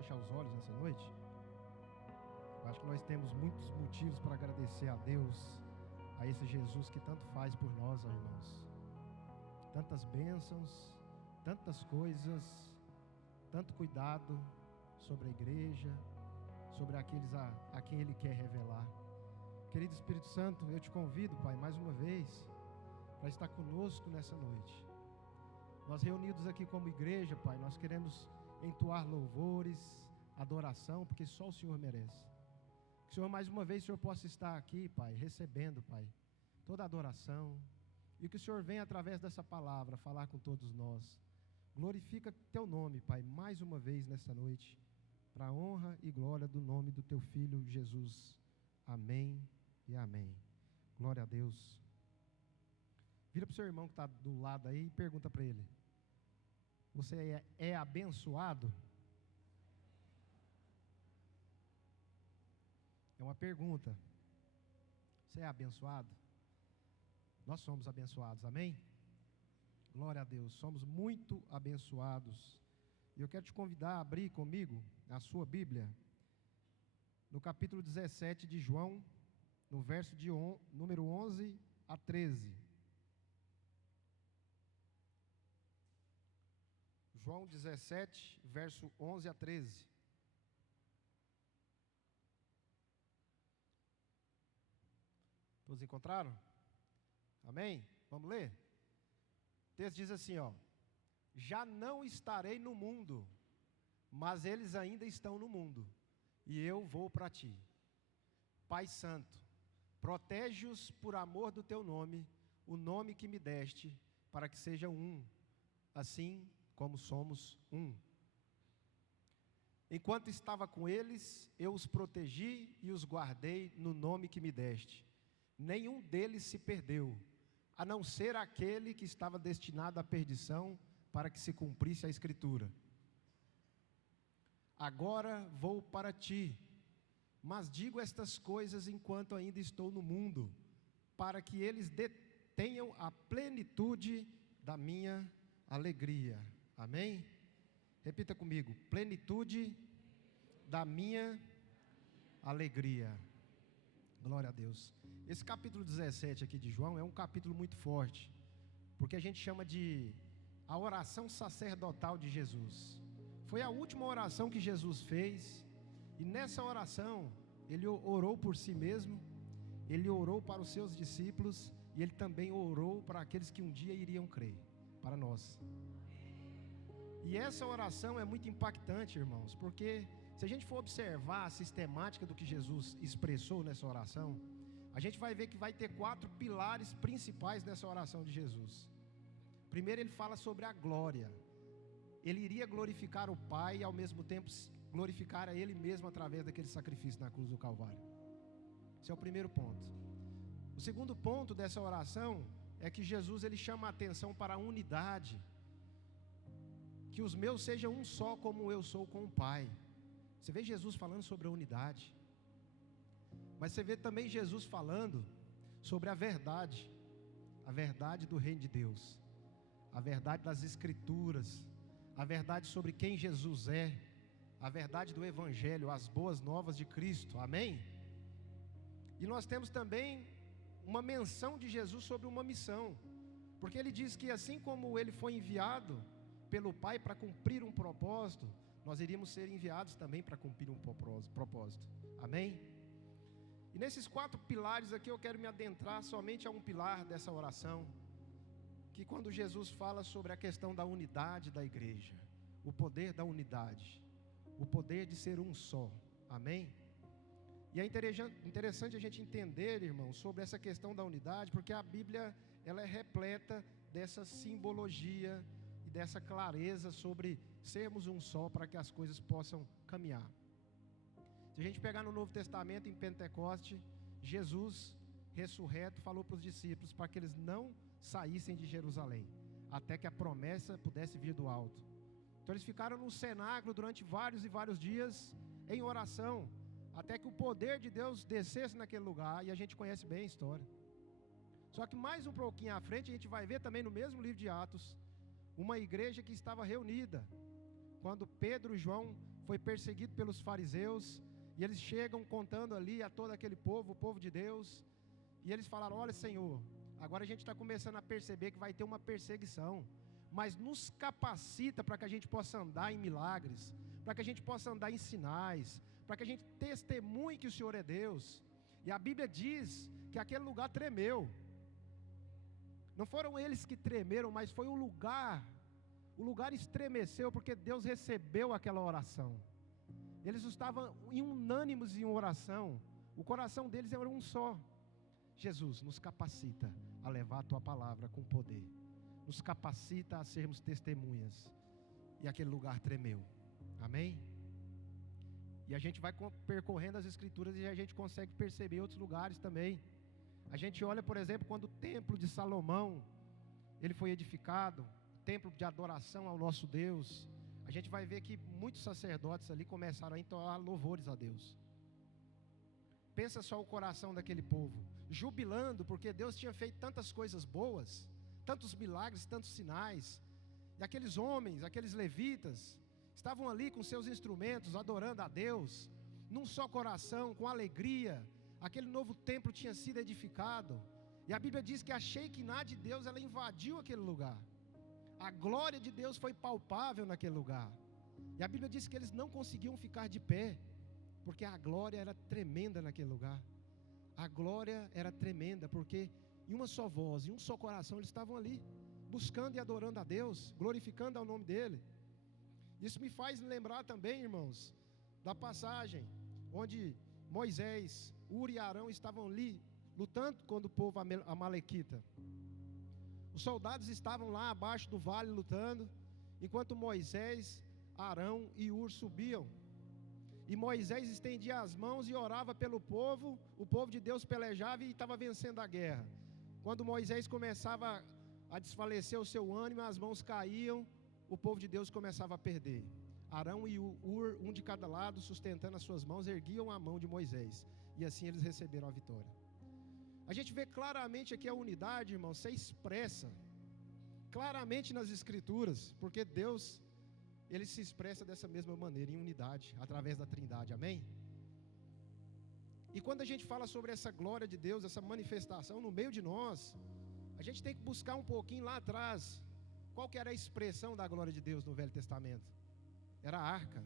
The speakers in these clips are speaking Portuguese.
fechar os olhos nessa noite? Eu acho que nós temos muitos motivos para agradecer a Deus, a esse Jesus que tanto faz por nós, ó irmãos. Tantas bênçãos, tantas coisas, tanto cuidado sobre a igreja, sobre aqueles a quem Ele quer revelar. Querido Espírito Santo, eu te convido, Pai, mais uma vez, para estar conosco nessa noite. Nós reunidos aqui como igreja, Pai, nós queremos entoar louvores, adoração, porque só o Senhor merece. Que o Senhor, mais uma vez, o Senhor possa estar aqui, Pai, recebendo, Pai, toda a adoração, e que o Senhor venha, através dessa palavra, falar com todos nós. Glorifica Teu nome, Pai, mais uma vez nessa noite, para a honra e glória do nome do Teu Filho Jesus. Amém e amém. Glória a Deus. Vira para o seu irmão que está do lado aí e pergunta para ele: você é abençoado? É uma pergunta. Você é abençoado? Nós somos abençoados, amém? Glória a Deus, somos muito abençoados. E eu quero te convidar a abrir comigo a sua Bíblia, no capítulo 17 de João, no verso de número 11 a 13. João 17, verso 11 a 13. Todos encontraram? Amém? Vamos ler? O texto diz assim, ó: já não estarei no mundo, mas eles ainda estão no mundo, e eu vou para ti. Pai Santo, protege-os por amor do teu nome, o nome que me deste, para que sejam um, assim como somos um. Enquanto estava com eles, eu os protegi e os guardei no nome que me deste. Nenhum deles se perdeu, a não ser aquele que estava destinado à perdição, para que se cumprisse a Escritura. Agora vou para ti, mas digo estas coisas enquanto ainda estou no mundo, para que eles detenham a plenitude da minha alegria. Amém? Repita comigo: plenitude da minha alegria. Glória a Deus. Esse capítulo 17 aqui de João é um capítulo muito forte, porque a gente chama de a oração sacerdotal de Jesus. Foi a última oração que Jesus fez, e nessa oração Ele orou por si mesmo, Ele orou para os seus discípulos, e Ele também orou para aqueles que um dia iriam crer, para nós. E essa oração é muito impactante, irmãos, porque se a gente for observar a sistemática do que Jesus expressou nessa oração, a gente vai ver que vai ter 4 pilares principais nessa oração de Jesus. Primeiro, ele fala sobre a glória. Ele iria glorificar o Pai e ao mesmo tempo glorificar a Ele mesmo através daquele sacrifício na cruz do Calvário. Esse é o primeiro ponto. O segundo ponto dessa oração é que Jesus ele chama a atenção para a unidade. Que os meus sejam um só como eu sou com o Pai. Você vê Jesus falando sobre a unidade, mas você vê também Jesus falando sobre a verdade do reino de Deus, a verdade das Escrituras, a verdade sobre quem Jesus é, a verdade do Evangelho, as boas novas de Cristo, amém? E nós temos também uma menção de Jesus sobre uma missão, porque ele diz que assim como ele foi enviado pelo Pai para cumprir um propósito, nós iríamos ser enviados também para cumprir um propósito, amém? E nesses 4 pilares aqui eu quero me adentrar somente a um pilar dessa oração, que quando Jesus fala sobre a questão da unidade da igreja, o poder da unidade, o poder de ser um só, amém? E é interessante a gente entender, irmãos, sobre essa questão da unidade, porque a Bíblia ela é repleta dessa simbologia e dessa clareza sobre sermos um só para que as coisas possam caminhar. Se a gente pegar no Novo Testamento, em Pentecoste, Jesus ressurreto falou para os discípulos para que eles não saíssem de Jerusalém, até que a promessa pudesse vir do alto. Então eles ficaram no cenáculo durante vários e vários dias em oração, até que o poder de Deus descesse naquele lugar, e a gente conhece bem a história. Só que mais um pouquinho à frente a gente vai ver também no mesmo livro de Atos, uma igreja que estava reunida, quando Pedro e João foi perseguido pelos fariseus, e eles chegam contando ali a todo aquele povo, o povo de Deus, e eles falaram: olha, Senhor, agora a gente está começando a perceber que vai ter uma perseguição, mas nos capacita para que a gente possa andar em milagres, para que a gente possa andar em sinais, para que a gente testemunhe que o Senhor é Deus. E a Bíblia diz que aquele lugar tremeu. Não foram eles que tremeram, mas foi o lugar estremeceu, porque Deus recebeu aquela oração. Eles estavam unânimes em oração, o coração deles era um só. Jesus, nos capacita a levar a Tua palavra com poder, nos capacita a sermos testemunhas. E aquele lugar tremeu, amém? E a gente vai percorrendo as Escrituras e a gente consegue perceber outros lugares também. A gente olha, por exemplo, quando o templo de Salomão, ele foi edificado, templo de adoração ao nosso Deus, a gente vai ver que muitos sacerdotes ali começaram a entoar louvores a Deus. Pensa só o coração daquele povo, jubilando, porque Deus tinha feito tantas coisas boas, tantos milagres, tantos sinais, e aqueles homens, aqueles levitas, estavam ali com seus instrumentos, adorando a Deus, num só coração, com alegria. Aquele novo templo tinha sido edificado, e a Bíblia diz que a Shekinah de Deus, ela invadiu aquele lugar. A glória de Deus foi palpável naquele lugar, e a Bíblia diz que eles não conseguiam ficar de pé, porque a glória era tremenda naquele lugar. A glória era tremenda, porque em uma só voz, em um só coração, eles estavam ali, buscando e adorando a Deus, glorificando ao nome dEle. Isso me faz lembrar também, irmãos, da passagem onde Moisés, Uri e Arão estavam ali, lutando contra o povo amalequita. Os soldados estavam lá abaixo do vale lutando, enquanto Moisés, Arão e Ur subiam. E Moisés estendia as mãos e orava pelo povo, o povo de Deus pelejava e estava vencendo a guerra. Quando Moisés começava a desfalecer o seu ânimo, as mãos caíam, o povo de Deus começava a perder. Arão e Ur, um de cada lado, sustentando as suas mãos, erguiam a mão de Moisés, e assim eles receberam a vitória. A gente vê claramente aqui a unidade, irmão, ser expressa claramente nas Escrituras, porque Deus, Ele se expressa dessa mesma maneira, em unidade, através da Trindade, amém? E quando a gente fala sobre essa glória de Deus, essa manifestação no meio de nós, a gente tem que buscar um pouquinho lá atrás, qual que era a expressão da glória de Deus no Velho Testamento? Era a arca.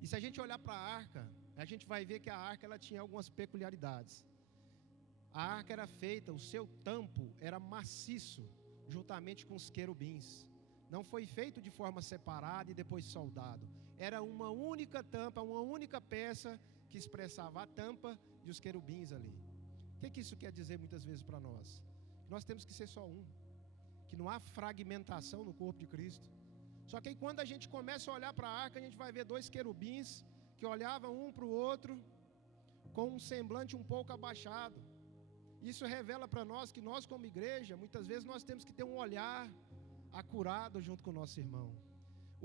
E se a gente olhar para a arca, a gente vai ver que a arca ela tinha algumas peculiaridades. A arca era feita, o seu tampo era maciço, juntamente com os querubins. Não foi feito de forma separada e depois soldado. Era uma única tampa, uma única peça que expressava a tampa e os querubins ali. O que isso quer dizer muitas vezes para nós? Nós temos que ser só um, que não há fragmentação no corpo de Cristo. Só que aí quando a gente começa a olhar para a arca, a gente vai ver dois querubins que olhavam um para o outro com um semblante um pouco abaixado. Isso revela para nós que nós como igreja, muitas vezes nós temos que ter um olhar acurado junto com o nosso irmão.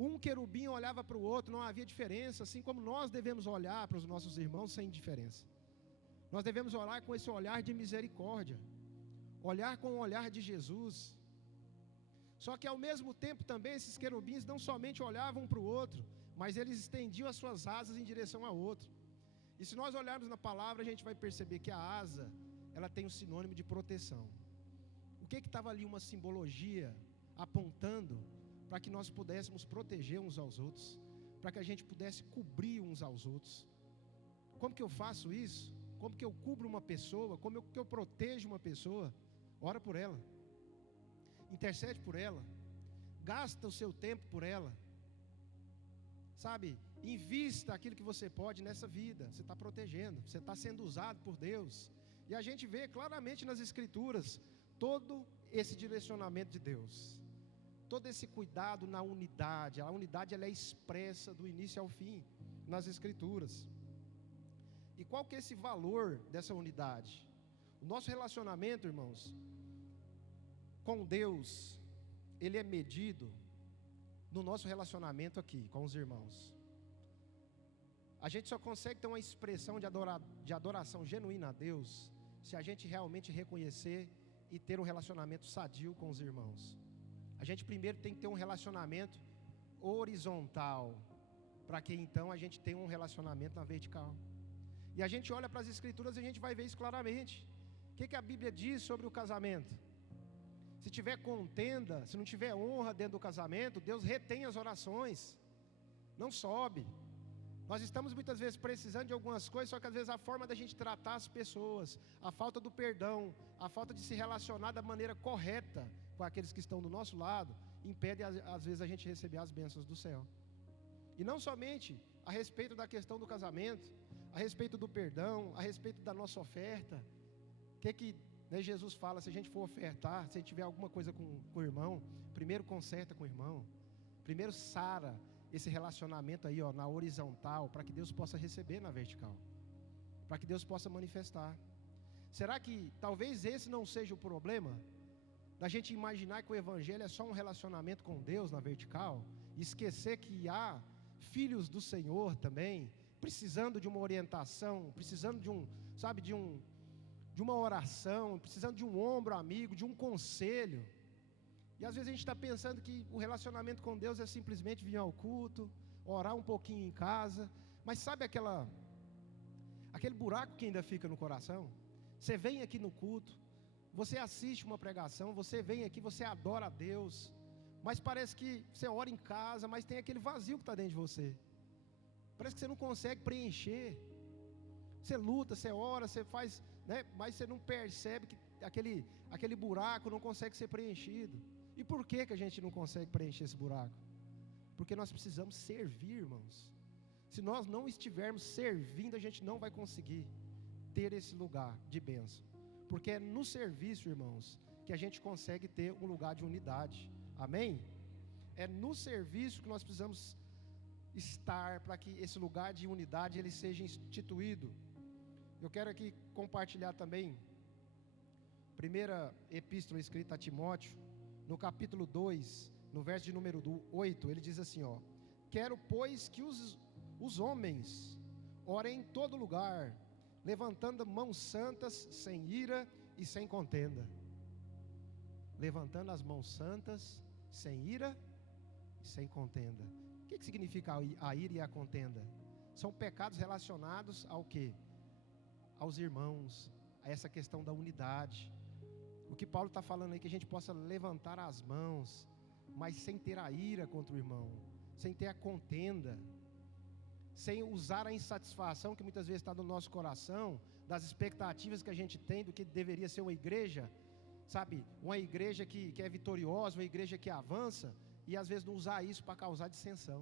Um querubim olhava para o outro, não havia diferença, assim como nós devemos olhar para os nossos irmãos sem diferença. Nós devemos olhar com esse olhar de misericórdia, olhar com o olhar de Jesus. Só que ao mesmo tempo também esses querubins não somente olhavam um para o outro, mas eles estendiam as suas asas em direção a outro. E se nós olharmos na palavra, a gente vai perceber que a asa, ela tem um sinônimo de proteção. O que estava ali uma simbologia apontando para que nós pudéssemos proteger uns aos outros, para que a gente pudesse cobrir uns aos outros. Como que eu faço isso? Como que eu cubro uma pessoa? Como que eu protejo uma pessoa? Ora por ela, intercede por ela, gasta o seu tempo por ela, sabe? Invista aquilo que você pode nessa vida. Você está protegendo, você está sendo usado por Deus. E a gente vê claramente nas Escrituras todo esse direcionamento de Deus, todo esse cuidado na unidade. A unidade ela é expressa do início ao fim nas Escrituras. E qual que é esse valor dessa unidade? O nosso relacionamento, irmãos, com Deus, ele é medido no nosso relacionamento aqui com os irmãos. A gente só consegue ter uma expressão de adoração genuína a Deus se a gente realmente reconhecer e ter um relacionamento sadio com os irmãos. A gente primeiro tem que ter um relacionamento horizontal, para que então a gente tenha um relacionamento na vertical. E a gente olha para as Escrituras e a gente vai ver isso claramente. O que a Bíblia diz sobre o casamento? Se tiver contenda, se não tiver honra dentro do casamento, Deus retém as orações, não sobe. Nós estamos muitas vezes precisando de algumas coisas, só que às vezes a forma da gente tratar as pessoas, a falta do perdão, a falta de se relacionar da maneira correta com aqueles que estão do nosso lado, impede às vezes a gente receber as bênçãos do céu. E não somente a respeito da questão do casamento, a respeito do perdão, a respeito da nossa oferta. O que Jesus fala? Se a gente for ofertar, se a gente tiver alguma coisa com o irmão, primeiro conserta com o irmão, primeiro sara esse relacionamento aí, ó, na horizontal, para que Deus possa receber na vertical, para que Deus possa manifestar. Será que talvez esse não seja o problema? Da gente imaginar que o Evangelho é só um relacionamento com Deus na vertical, e esquecer que há filhos do Senhor também, precisando de uma orientação, precisando de de uma oração, precisando de um ombro amigo, de um conselho. E às vezes a gente está pensando que o relacionamento com Deus é simplesmente vir ao culto, orar um pouquinho em casa, mas sabe aquele buraco que ainda fica no coração? Você vem aqui no culto, você assiste uma pregação, você vem aqui, você adora a Deus, mas parece que você ora em casa, mas tem aquele vazio que está dentro de você. Parece que você não consegue preencher. Você luta, você ora, você faz, né? Mas você não percebe que aquele buraco não consegue ser preenchido. E por que a gente não consegue preencher esse buraco? Porque nós precisamos servir, irmãos. Se nós não estivermos servindo, a gente não vai conseguir ter esse lugar de bênção. Porque é no serviço, irmãos, que a gente consegue ter um lugar de unidade. Amém? É no serviço que nós precisamos estar para que esse lugar de unidade ele seja instituído. Eu quero aqui compartilhar também primeira epístola escrita a Timóteo, no capítulo 2, no verso de número 8, ele diz assim, ó: quero, pois, que os homens orem em todo lugar, levantando mãos santas, sem ira e sem contenda. Levantando as mãos santas, sem ira e sem contenda. O que significa a ira e a contenda? São pecados relacionados ao quê? Aos irmãos, a essa questão da unidade. O que Paulo está falando aí, que a gente possa levantar as mãos, mas sem ter a ira contra o irmão, sem ter a contenda, sem usar a insatisfação que muitas vezes está no nosso coração, das expectativas que a gente tem do que deveria ser uma igreja, sabe? Uma igreja que é vitoriosa, uma igreja que avança, e às vezes não usar isso para causar dissensão,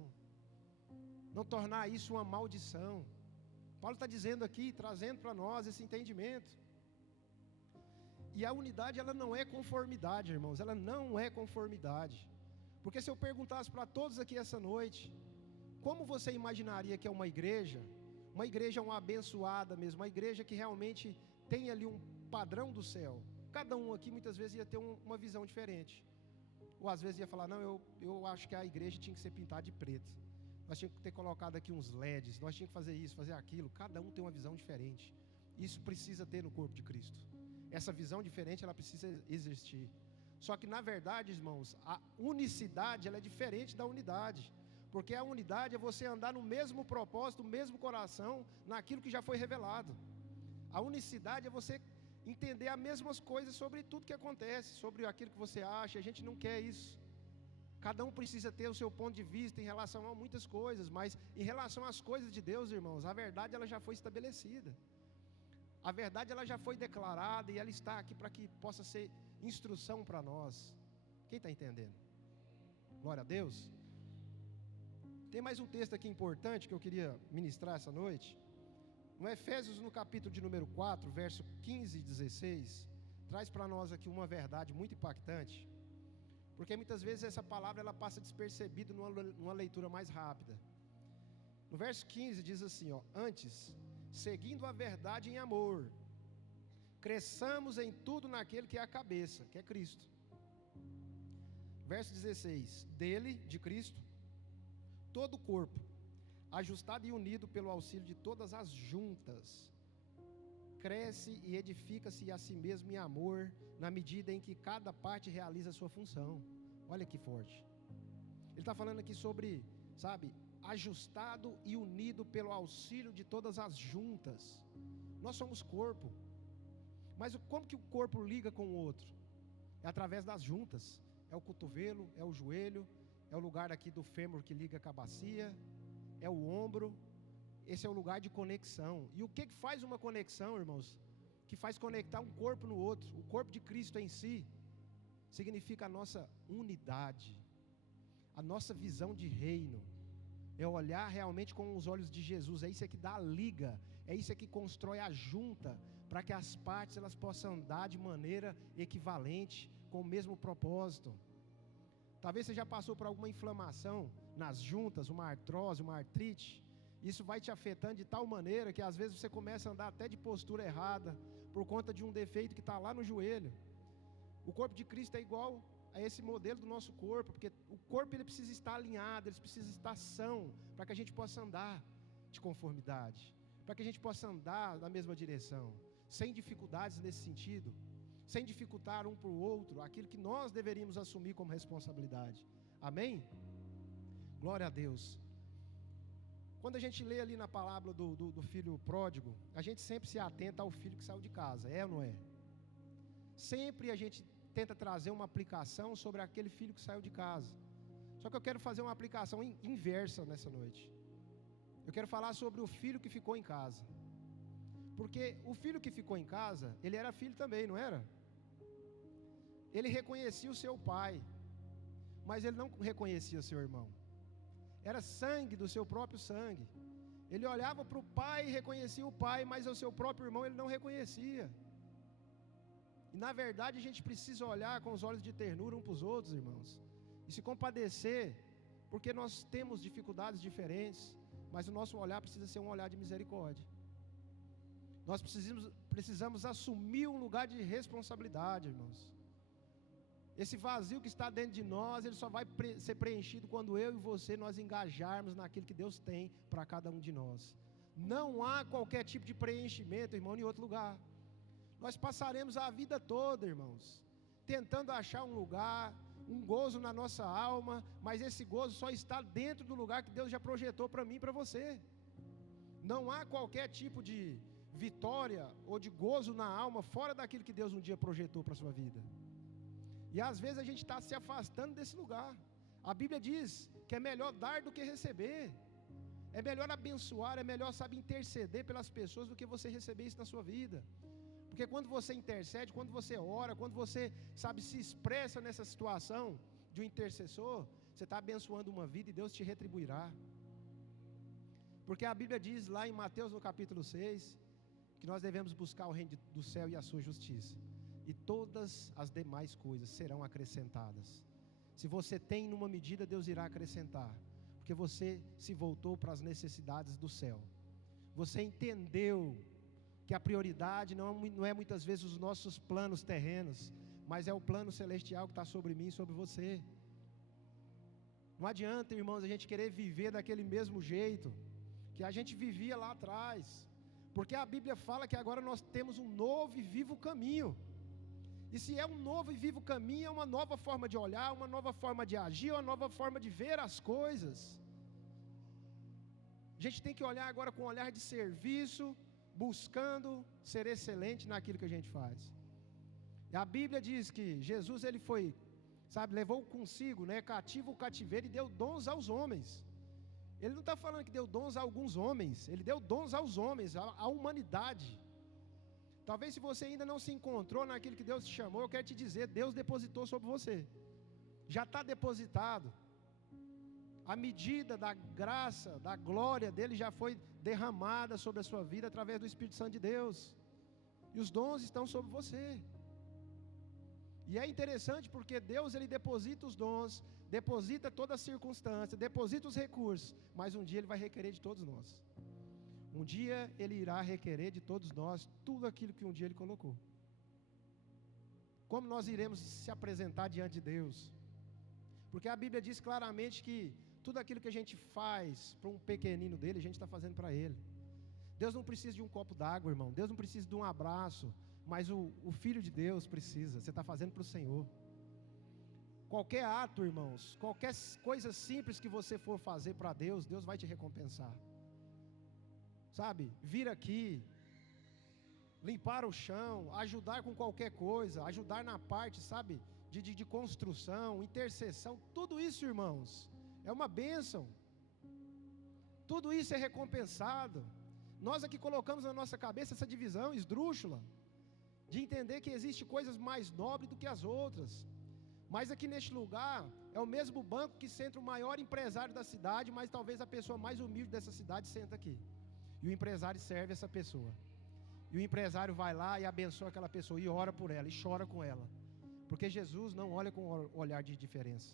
não tornar isso uma maldição. Paulo está dizendo aqui, trazendo para nós esse entendimento. E a unidade, ela não é conformidade, irmãos, ela não é conformidade. Porque se eu perguntasse para todos aqui essa noite, como você imaginaria que é uma igreja uma abençoada mesmo, uma igreja que realmente tem ali um padrão do céu? Cada um aqui muitas vezes ia ter uma visão diferente. Ou às vezes ia falar, não, eu acho que a igreja tinha que ser pintada de preto, nós tínhamos que ter colocado aqui uns LEDs, nós tínhamos que fazer isso, fazer aquilo. Cada um tem uma visão diferente. Isso precisa ter no corpo de Cristo. Essa visão diferente, ela precisa existir. Só que na verdade, irmãos, a unicidade, ela é diferente da unidade. Porque a unidade é você andar no mesmo propósito, no mesmo coração, naquilo que já foi revelado. A unicidade é você entender as mesmas coisas sobre tudo que acontece, sobre aquilo que você acha. A gente não quer isso. Cada um precisa ter o seu ponto de vista em relação a muitas coisas, mas em relação às coisas de Deus, irmãos, a verdade ela já foi estabelecida. A verdade ela já foi declarada e ela está aqui para que possa ser instrução para nós. Quem está entendendo? Glória a Deus. Tem mais um texto aqui importante que eu queria ministrar essa noite. No Efésios, no capítulo de número 4, verso 15 e 16, traz para nós aqui uma verdade muito impactante. Porque muitas vezes essa palavra ela passa despercebida numa leitura mais rápida. No verso 15 diz assim, ó: antes, seguindo a verdade em amor, cresçamos em tudo naquele que é a cabeça, que é Cristo. Verso 16, dele, de Cristo, todo o corpo, ajustado e unido pelo auxílio de todas as juntas, cresce e edifica-se a si mesmo em amor, na medida em que cada parte realiza a sua função. Olha que forte. Ele está falando aqui sobre, sabe, ajustado e unido pelo auxílio de todas as juntas. Nós somos corpo. Mas como que o corpo liga com o outro? É através das juntas. É o cotovelo, é o joelho, é o lugar aqui do fêmur que liga com a bacia, é o ombro. Esse é o lugar de conexão. E o que faz uma conexão, irmãos? Que faz conectar um corpo no outro. O corpo de Cristo em si significa a nossa unidade, a nossa visão de reino. É olhar realmente com os olhos de Jesus. É isso que dá a liga, é isso que constrói a junta, para que as partes elas possam andar de maneira equivalente, com o mesmo propósito. Talvez você já passou por alguma inflamação nas juntas, uma artrose, uma artrite. Isso vai te afetando de tal maneira que às vezes você começa a andar até de postura errada, por conta de um defeito que está lá no joelho. O corpo de Cristo é igual a esse modelo do nosso corpo, porque o corpo ele precisa estar alinhado, ele precisa estar são, para que a gente possa andar de conformidade, para que a gente possa andar na mesma direção, sem dificuldades nesse sentido, sem dificultar um para o outro, aquilo que nós deveríamos assumir como responsabilidade. Amém? Glória a Deus. Quando a gente lê ali na palavra do filho pródigo, a gente sempre se atenta ao filho que saiu de casa, é ou não é? Sempre a gente tenta trazer uma aplicação sobre aquele filho que saiu de casa. Só que eu quero fazer uma aplicação inversa nessa noite. Eu quero falar sobre o filho que ficou em casa. Porque o filho que ficou em casa, ele era filho também, não era? Ele reconhecia o seu pai, mas ele não reconhecia seu irmão. Era sangue do seu próprio sangue. Ele olhava para o pai e reconhecia o pai, mas o seu próprio irmão ele não reconhecia. E na verdade a gente precisa olhar com os olhos de ternura uns para os outros, irmãos, e se compadecer, porque nós temos dificuldades diferentes, mas o nosso olhar precisa ser um olhar de misericórdia. Nós precisamos assumir um lugar de responsabilidade, irmãos. Esse vazio que está dentro de nós, ele só vai ser preenchido quando eu e você nós engajarmos naquilo que Deus tem para cada um de nós. Não há qualquer tipo de preenchimento, irmão, em outro lugar. Nós passaremos a vida toda, irmãos, tentando achar um lugar, um gozo na nossa alma, mas esse gozo só está dentro do lugar que Deus já projetou para mim e para você. Não há qualquer tipo de vitória ou de gozo na alma fora daquilo que Deus um dia projetou para a sua vida. E às vezes a gente está se afastando desse lugar. A Bíblia diz que é melhor dar do que receber. É melhor abençoar, é melhor, sabe, interceder pelas pessoas do que você receber isso na sua vida. Porque quando você intercede, quando você ora, quando você, sabe, se expressa nessa situação de um intercessor, você está abençoando uma vida e Deus te retribuirá. Porque a Bíblia diz lá em Mateus no capítulo 6, que nós devemos buscar o reino do céu e a sua justiça, e todas as demais coisas serão acrescentadas. Se você tem numa medida, Deus irá acrescentar, porque você se voltou para as necessidades do céu. Você entendeu que a prioridade não é muitas vezes os nossos planos terrenos, mas é o plano celestial que está sobre mim e sobre você. Não adianta, irmãos, a gente querer viver daquele mesmo jeito que a gente vivia lá atrás, porque a Bíblia fala que agora nós temos um novo e vivo caminho. E se é um novo e vivo caminho, é uma nova forma de olhar, uma nova forma de agir, uma nova forma de ver as coisas. A gente tem que olhar agora com um olhar de serviço, buscando ser excelente naquilo que a gente faz. E a Bíblia diz que Jesus, ele foi, sabe, levou consigo, cativo o cativeiro e deu dons aos homens. Ele não está falando que deu dons a alguns homens, ele deu dons aos homens, à humanidade. Talvez se você ainda não se encontrou naquilo que Deus te chamou, eu quero te dizer, Deus depositou sobre você. Já está depositado. A medida da graça, da glória dele já foi derramada sobre a sua vida através do Espírito Santo de Deus. E os dons estão sobre você. E é interessante porque Deus ele deposita os dons, deposita toda a circunstância, deposita os recursos, mas um dia ele vai requerer de todos nós. Um dia ele irá requerer de todos nós tudo aquilo que um dia ele colocou. Como nós iremos se apresentar diante de Deus? Porque a Bíblia diz claramente que tudo aquilo que a gente faz para um pequenino dele, a gente está fazendo para ele. Deus não precisa de um copo d'água, irmão. Deus não precisa de um abraço. Mas o Filho de Deus precisa. Você está fazendo para o Senhor. Qualquer ato, irmãos, qualquer coisa simples que você for fazer para Deus, Deus vai te recompensar. Sabe, vir aqui, limpar o chão, ajudar com qualquer coisa, ajudar na parte, sabe, de construção, intercessão, tudo isso, irmãos, é uma bênção. Tudo isso é recompensado. Nós aqui colocamos na nossa cabeça essa divisão esdrúxula, de entender que existem coisas mais nobres do que as outras. Mas aqui neste lugar, é o mesmo banco que senta o maior empresário da cidade, mas talvez a pessoa mais humilde dessa cidade senta aqui. E o empresário serve essa pessoa. E o empresário vai lá e abençoa aquela pessoa, e ora por ela, e chora com ela. Porque Jesus não olha com olhar de diferença.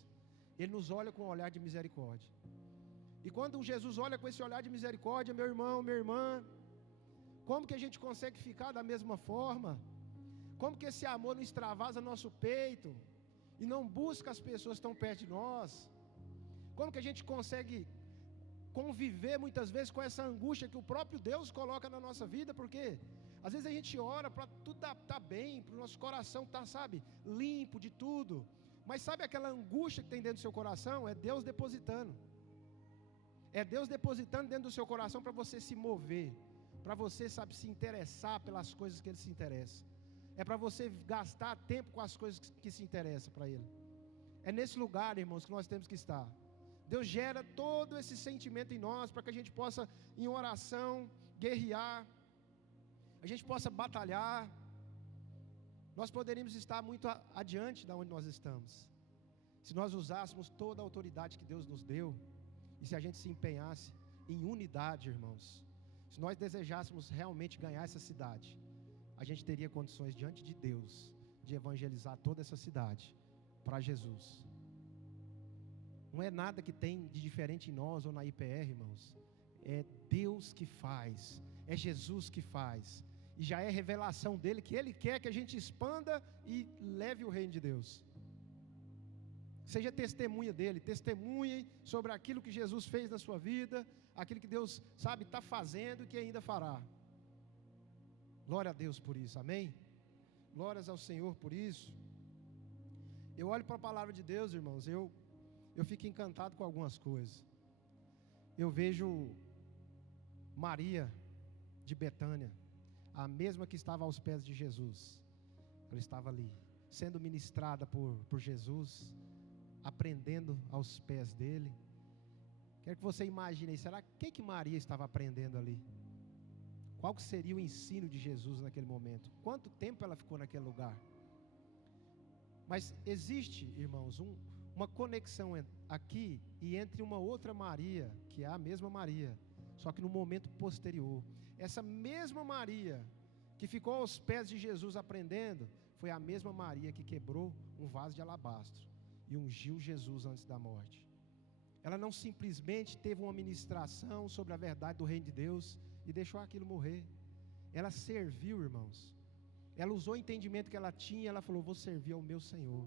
Ele nos olha com um olhar de misericórdia. E quando Jesus olha com esse olhar de misericórdia, meu irmão, minha irmã, como que a gente consegue ficar da mesma forma? Como que esse amor não extravasa nosso peito e não busca as pessoas que estão perto de nós? Como que a gente consegue conviver muitas vezes com essa angústia que o próprio Deus coloca na nossa vida? Porque às vezes a gente ora para tudo tá bem, para o nosso coração estar, sabe, limpo de tudo. Mas sabe aquela angústia que tem dentro do seu coração? É Deus depositando. É Deus depositando dentro do seu coração para você se mover, para você, sabe, se interessar pelas coisas que Ele se interessa. É para você gastar tempo com as coisas que se interessam para Ele. É nesse lugar, irmãos, que nós temos que estar. Deus gera todo esse sentimento em nós para que a gente possa, em oração, guerrear, a gente possa batalhar. Nós poderíamos estar muito adiante da onde nós estamos, se nós usássemos toda a autoridade que Deus nos deu, e se a gente se empenhasse em unidade, irmãos. Se nós desejássemos realmente ganhar essa cidade, a gente teria condições diante de Deus de evangelizar toda essa cidade para Jesus. Não é nada que tem de diferente em nós ou na IPR, irmãos. É Deus que faz, é Jesus que faz, e já é revelação dele que Ele quer que a gente expanda e leve o reino de Deus. Seja testemunha dele, testemunhe sobre aquilo que Jesus fez na sua vida, aquilo que Deus, sabe, está fazendo e que ainda fará. Glória a Deus por isso, amém? Glórias ao Senhor por isso. Eu olho para a palavra de Deus, irmãos, eu fico encantado com algumas coisas. Eu vejo Maria de Betânia, a mesma que estava aos pés de Jesus. Ela estava ali, sendo ministrada por Jesus, aprendendo aos pés dele. Quero que você imagine aí, será que Maria estava aprendendo ali? Qual que seria o ensino de Jesus naquele momento? Quanto tempo ela ficou naquele lugar? Mas existe, irmãos, uma conexão aqui e entre uma outra Maria, que é a mesma Maria, só que no momento posterior. Essa mesma Maria que ficou aos pés de Jesus aprendendo, foi a mesma Maria que quebrou um vaso de alabastro e ungiu Jesus antes da morte. Ela não simplesmente teve uma ministração sobre a verdade do reino de Deus e deixou aquilo morrer. Ela serviu, irmãos. Ela usou o entendimento que ela tinha, ela falou: vou servir ao meu Senhor.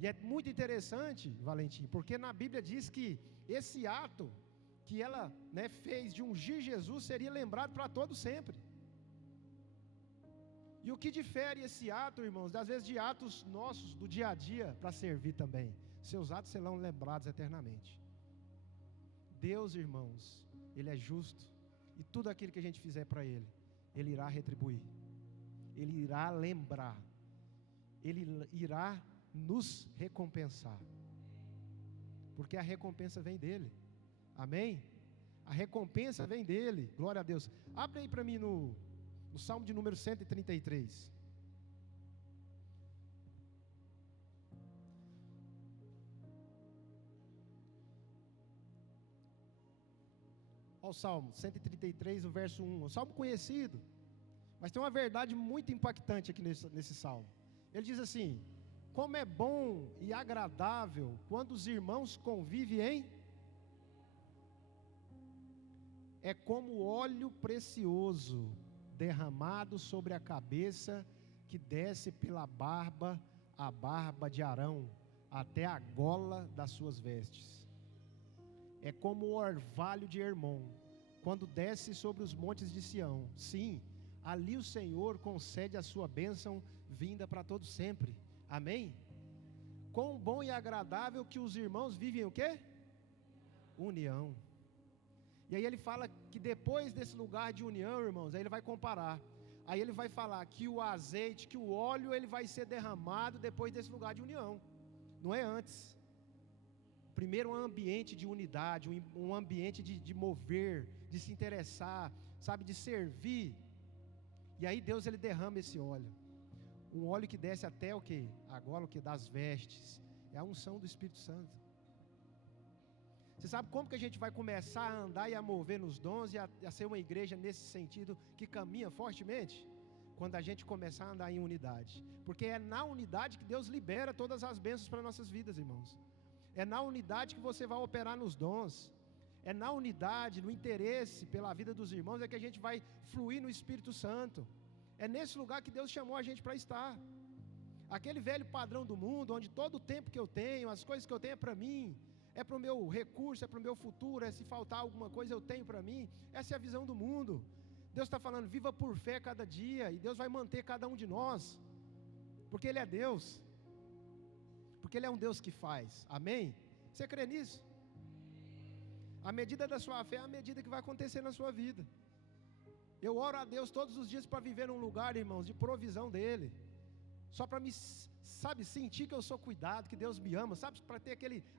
E é muito interessante, Valentim, porque na Bíblia diz que esse ato que ela, fez de ungir Jesus seria lembrado para todo sempre. E o que difere esse ato, irmãos, das vezes de atos nossos do dia a dia para servir também? Seus atos serão lembrados eternamente. Deus, irmãos, Ele é justo, e tudo aquilo que a gente fizer para Ele, Ele irá retribuir, Ele irá lembrar, Ele irá nos recompensar, porque a recompensa vem dEle, amém? A recompensa vem dEle, glória a Deus. Abre aí para mim no Salmo de número 133. Olha o Salmo 133, o verso 1. Um salmo conhecido, mas tem uma verdade muito impactante aqui nesse salmo. Ele diz assim: como é bom e agradável quando os irmãos convivem em... É como óleo precioso derramado sobre a cabeça, que desce pela barba, a barba de Arão, até a gola das suas vestes. É como o orvalho de Hermon, quando desce sobre os montes de Sião. Sim, ali o Senhor concede a sua bênção vinda para todo sempre. Amém? quão bom e agradável que os irmãos vivem o quê? União. E aí ele fala que depois desse lugar de união, irmãos, aí ele vai comparar. Aí ele vai falar que o azeite, que o óleo, ele vai ser derramado depois desse lugar de união. Não é antes. Primeiro um ambiente de unidade, um ambiente de mover, de se interessar, sabe, de servir. E aí Deus, ele derrama esse óleo. Um óleo que desce até o quê? Agora o quê? Das vestes. É a unção do Espírito Santo. Você sabe como que a gente vai começar a andar e a mover nos dons e a ser uma igreja nesse sentido que caminha fortemente? Quando a gente começar a andar em unidade. Porque é na unidade que Deus libera todas as bênçãos para nossas vidas, irmãos. É na unidade que você vai operar nos dons. É na unidade, no interesse pela vida dos irmãos, é que a gente vai fluir no Espírito Santo. É nesse lugar que Deus chamou a gente para estar. Aquele velho padrão do mundo, onde todo o tempo que eu tenho, as coisas que eu tenho é para mim, é para o meu recurso, é para o meu futuro, é se faltar alguma coisa eu tenho para mim. Essa é a visão do mundo. Deus está falando, viva por fé cada dia, e Deus vai manter cada um de nós, porque Ele é Deus, porque Ele é um Deus que faz, amém? Você crê nisso? A medida da sua fé é a medida que vai acontecer na sua vida. Eu oro a Deus todos os dias para viver num lugar, irmãos, de provisão dEle, só para me, sabe, sentir que eu sou cuidado, que Deus me ama, sabe, para ter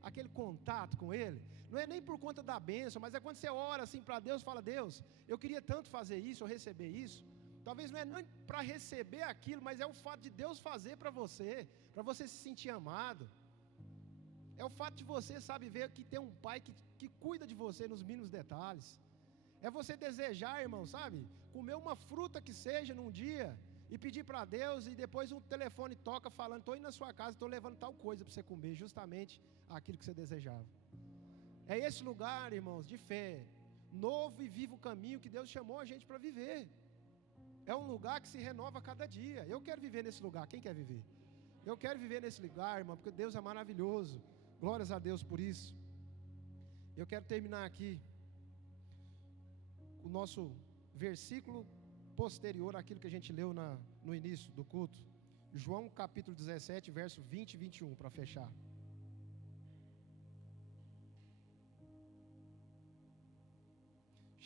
aquele contato com Ele. Não é nem por conta da bênção, mas é quando você ora assim para Deus, fala, Deus, eu queria tanto fazer isso, ou receber isso. Talvez não é nem para receber aquilo, mas é o fato de Deus fazer para você se sentir amado. É o fato de você, sabe, ver que tem um pai que cuida de você nos mínimos detalhes. É você desejar, irmão, sabe, comer uma fruta que seja num dia, e pedir para Deus, e depois um telefone toca falando, estou indo na sua casa, estou levando tal coisa para você comer, justamente aquilo que você desejava. É esse lugar, irmãos, de fé, novo e vivo caminho que Deus chamou a gente para viver. É um lugar que se renova a cada dia. Eu quero viver nesse lugar. Quem quer viver? Eu quero viver nesse lugar, irmão, porque Deus é maravilhoso. Glórias a Deus por isso. Eu quero terminar aqui o nosso versículo posterior àquilo que a gente leu no início do culto. João capítulo 17, verso 20 e 21, para fechar.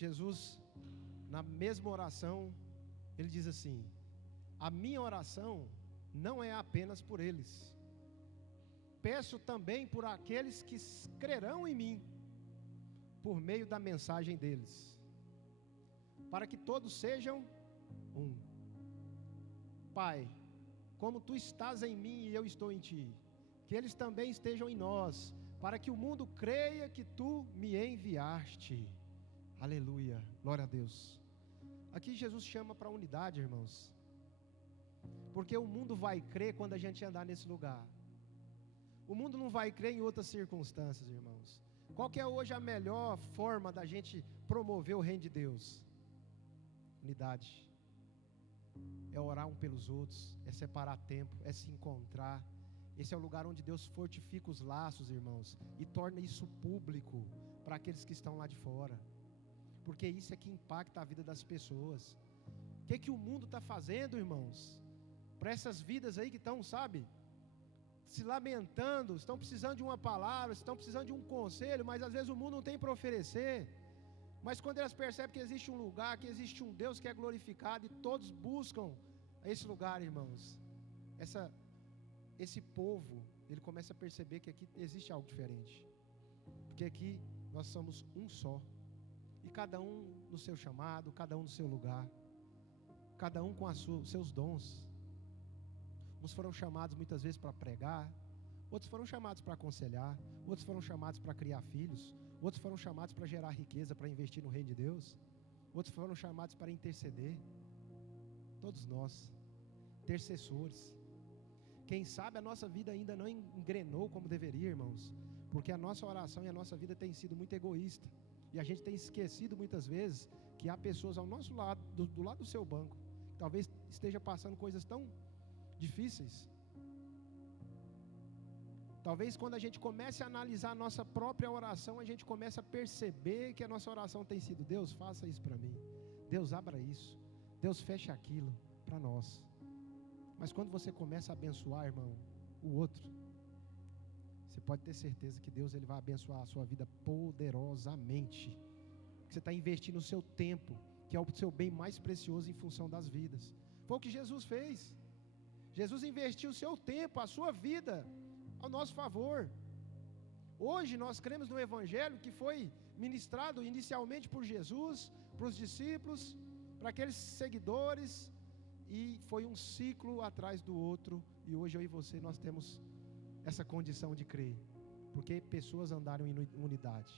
Jesus, na mesma oração, ele diz assim: a minha oração não é apenas por eles, peço também por aqueles que crerão em mim, por meio da mensagem deles, para que todos sejam um. Pai, como tu estás em mim e eu estou em ti, que eles também estejam em nós, para que o mundo creia que tu me enviaste. Aleluia, glória a Deus. Aqui Jesus chama para a unidade, irmãos, porque o mundo vai crer quando a gente andar nesse lugar. O mundo não vai crer em outras circunstâncias, irmãos. Qual que é hoje a melhor forma da gente promover o reino de Deus? Unidade. É orar um pelos outros, é separar tempo, é se encontrar. Esse é o lugar onde Deus fortifica os laços, irmãos, e torna isso público para aqueles que estão lá de fora, porque isso é que impacta a vida das pessoas. O que o mundo está fazendo, irmãos, para essas vidas aí que estão, sabe, se lamentando, estão precisando de uma palavra, estão precisando de um conselho, mas às vezes o mundo não tem para oferecer. Mas quando elas percebem que existe um lugar, que existe um Deus que é glorificado, e todos buscam esse lugar, irmãos, esse povo, ele começa a perceber que aqui existe algo diferente, porque aqui nós somos um só, e cada um no seu chamado, cada um no seu lugar, cada um com os seus dons. Uns foram chamados muitas vezes para pregar, outros foram chamados para aconselhar, outros foram chamados para criar filhos, outros foram chamados para gerar riqueza, para investir no reino de Deus, outros foram chamados para interceder. Todos nós, intercessores. Quem sabe a nossa vida ainda não engrenou como deveria, irmãos, porque a nossa oração e a nossa vida tem sido muito egoísta, e a gente tem esquecido muitas vezes que há pessoas ao nosso lado, do lado do seu banco, que talvez esteja passando coisas tão difíceis. Talvez quando a gente comece a analisar a nossa própria oração, a gente comece a perceber que a nossa oração tem sido: Deus, faça isso para mim, Deus, abra isso, Deus, feche aquilo para nós. Mas quando você começa a abençoar, irmão, o outro, você pode ter certeza que Deus ele vai abençoar a sua vida poderosamente. Você está investindo o seu tempo, que é o seu bem mais precioso, em função das vidas. Foi o que Jesus fez. Jesus investiu o seu tempo, a sua vida, ao nosso favor. Hoje nós cremos no Evangelho que foi ministrado inicialmente por Jesus, para os discípulos, para aqueles seguidores, e foi um ciclo atrás do outro, e hoje eu e você nós temos essa condição de crer, porque pessoas andaram em unidade.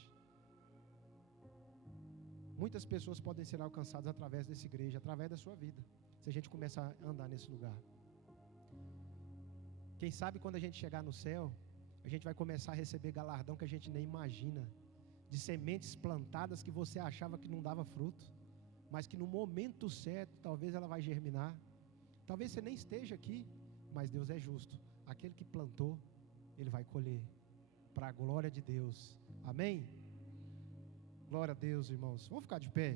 Muitas pessoas podem ser alcançadas através dessa igreja, através da sua vida, se a gente começar a andar nesse lugar. Quem sabe quando a gente chegar no céu, a gente vai começar a receber galardão que a gente nem imagina, de sementes plantadas que você achava que não dava fruto, mas que no momento certo, talvez ela vai germinar. Talvez você nem esteja aqui, mas Deus é justo. Aquele que plantou, ele vai colher, para a glória de Deus. Amém? Glória a Deus, irmãos. Vamos ficar de pé.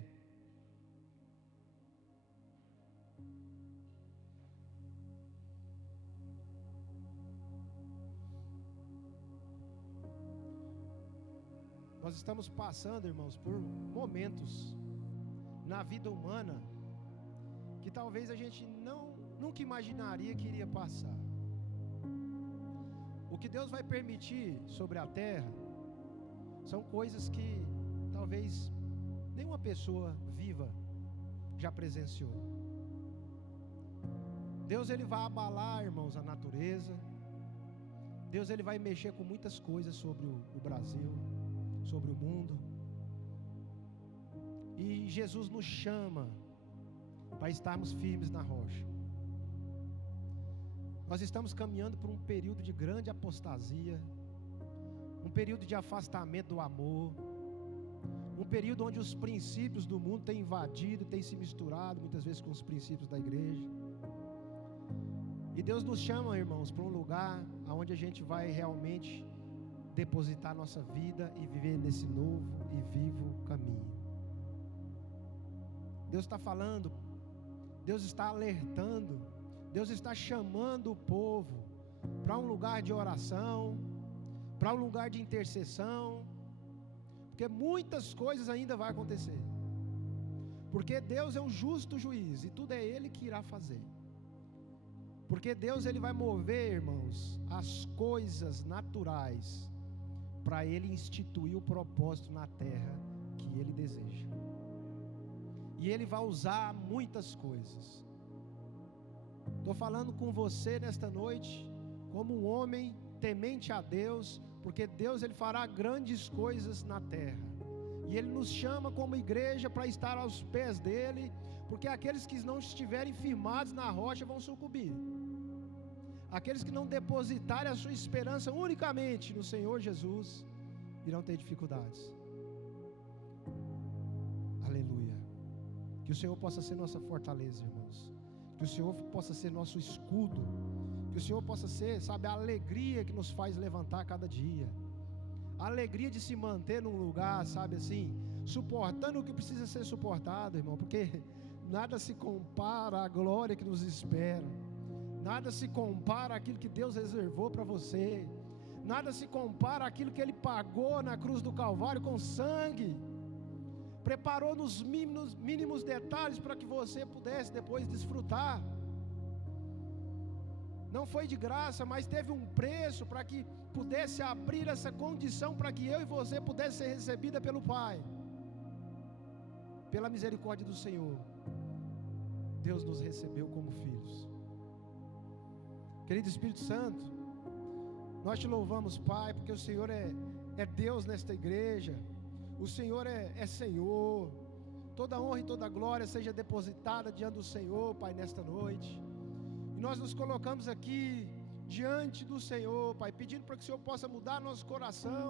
Nós estamos passando, irmãos, por momentos na vida humana que talvez a gente nunca imaginaria que iria passar. O que Deus vai permitir sobre a terra são coisas que talvez nenhuma pessoa viva já presenciou. Deus ele vai abalar, irmãos, a natureza. Deus ele vai mexer com muitas coisas sobre o Brasil, sobre o mundo. E Jesus nos chama para estarmos firmes na rocha. Nós estamos caminhando por um período de grande apostasia, um período de afastamento do amor, um período onde os princípios do mundo têm invadido, têm se misturado muitas vezes com os princípios da igreja. E Deus nos chama, irmãos, para um lugar onde a gente vai realmente depositar nossa vida e viver nesse novo e vivo caminho. Deus está falando, Deus está alertando, Deus está chamando o povo para um lugar de oração, para um lugar de intercessão, porque muitas coisas ainda vão acontecer, porque Deus é um justo juiz e tudo é Ele que irá fazer. Porque Deus ele vai mover, irmãos, as coisas naturais para Ele instituir o propósito na terra que Ele deseja. E Ele vai usar muitas coisas. Estou falando com você nesta noite como um homem temente a Deus, porque Deus ele fará grandes coisas na terra. E Ele nos chama como igreja para estar aos pés dEle, porque aqueles que não estiverem firmados na rocha vão sucumbir. Aqueles que não depositarem a sua esperança unicamente no Senhor Jesus irão ter dificuldades. Aleluia. Que o Senhor possa ser nossa fortaleza, irmãos. Que o Senhor possa ser nosso escudo. Que o Senhor possa ser, sabe, a alegria que nos faz levantar cada dia. A alegria de se manter num lugar, sabe assim, suportando o que precisa ser suportado, irmão. Porque nada se compara à glória que nos espera. Nada se compara àquilo que Deus reservou para você. Nada se compara àquilo que Ele pagou na cruz do Calvário com sangue. Preparou nos mínimos detalhes para que você pudesse depois desfrutar. Não foi de graça, mas teve um preço para que pudesse abrir essa condição para que eu e você pudesse ser recebida pelo Pai. Pela misericórdia do Senhor, Deus nos recebeu como filhos. Querido Espírito Santo, nós te louvamos, Pai, porque o Senhor é Deus nesta igreja. O Senhor é Senhor. Toda honra e toda glória seja depositada diante do Senhor, Pai, nesta noite. E nós nos colocamos aqui diante do Senhor, Pai, pedindo para que o Senhor possa mudar nosso coração,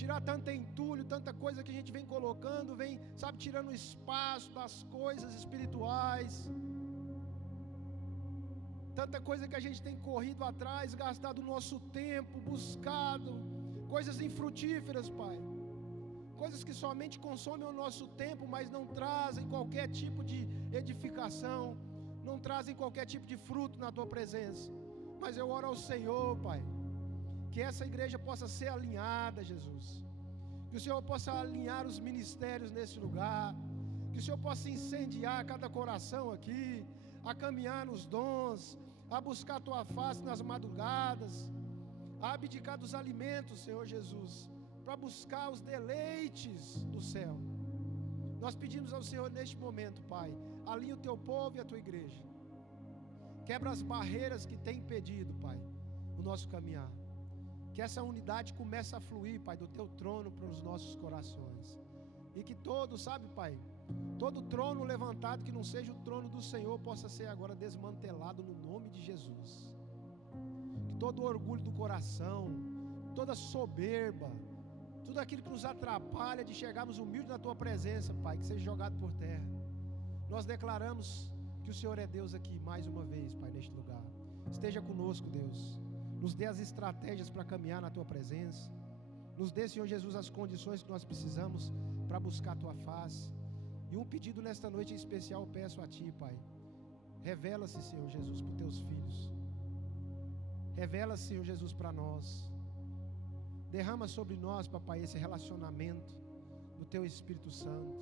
tirar tanto entulho, tanta coisa que a gente vem colocando, vem, sabe, tirando espaço das coisas espirituais. Tanta coisa que a gente tem corrido atrás, gastado o nosso tempo, buscado, coisas infrutíferas, Pai. Coisas que somente consomem o nosso tempo, mas não trazem qualquer tipo de edificação, não trazem qualquer tipo de fruto na Tua presença. Mas eu oro ao Senhor, Pai, que essa igreja possa ser alinhada, Jesus. Que o Senhor possa alinhar os ministérios nesse lugar. Que o Senhor possa incendiar cada coração aqui, a caminhar nos dons, a buscar a Tua face nas madrugadas, a abdicar dos alimentos, Senhor Jesus, para buscar os deleites do céu. Nós pedimos ao Senhor neste momento, Pai, alinha o Teu povo e a Tua igreja. Quebra as barreiras que têm impedido, Pai, o nosso caminhar. Que essa unidade comece a fluir, Pai, do Teu trono para os nossos corações. E que todo, sabe, Pai, todo trono levantado que não seja o trono do Senhor possa ser agora desmantelado no nome de Jesus. Que todo orgulho do coração, toda soberba, tudo aquilo que nos atrapalha de chegarmos humildes na Tua presença, Pai, que seja jogado por terra. Nós declaramos que o Senhor é Deus aqui mais uma vez, Pai, neste lugar. Esteja conosco, Deus. Nos dê as estratégias para caminhar na Tua presença. Nos dê, Senhor Jesus, as condições que nós precisamos para buscar a Tua face. E um pedido nesta noite em especial eu peço a Ti, Pai. Revela-se, Senhor Jesus, para os Teus filhos. Revela-se, Senhor Jesus, para nós. Derrama sobre nós, Papai, esse relacionamento do Teu Espírito Santo,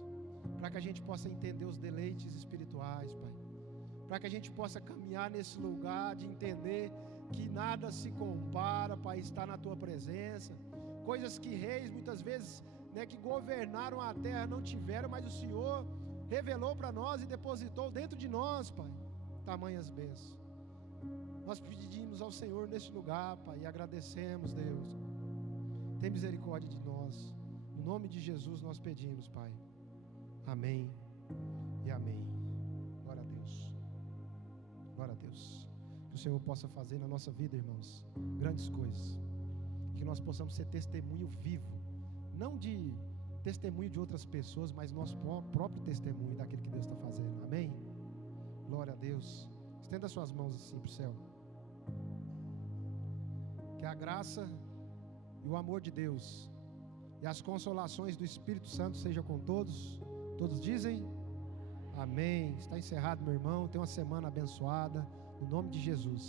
para que a gente possa entender os deleites espirituais, Pai. Para que a gente possa caminhar nesse lugar de entender que nada se compara, Pai, estar na Tua presença. Coisas que reis muitas vezes, né, que governaram a terra não tiveram, mas o Senhor revelou para nós e depositou dentro de nós, Pai, tamanhas bênçãos. Nós pedimos ao Senhor nesse lugar, Pai, e agradecemos, Deus. Tem misericórdia de nós. No nome de Jesus nós pedimos, Pai. Amém e amém. Glória a Deus. Glória a Deus. Que o Senhor possa fazer na nossa vida, irmãos, grandes coisas. Que nós possamos ser testemunho vivo, não de testemunho de outras pessoas, mas nosso próprio testemunho daquilo que Deus está fazendo. Amém? Glória a Deus. Estenda suas mãos assim para o céu. Que a graça e o amor de Deus e as consolações do Espírito Santo sejam com todos. Todos dizem? Amém. Está encerrado, meu irmão. Tenha uma semana abençoada. No nome de Jesus.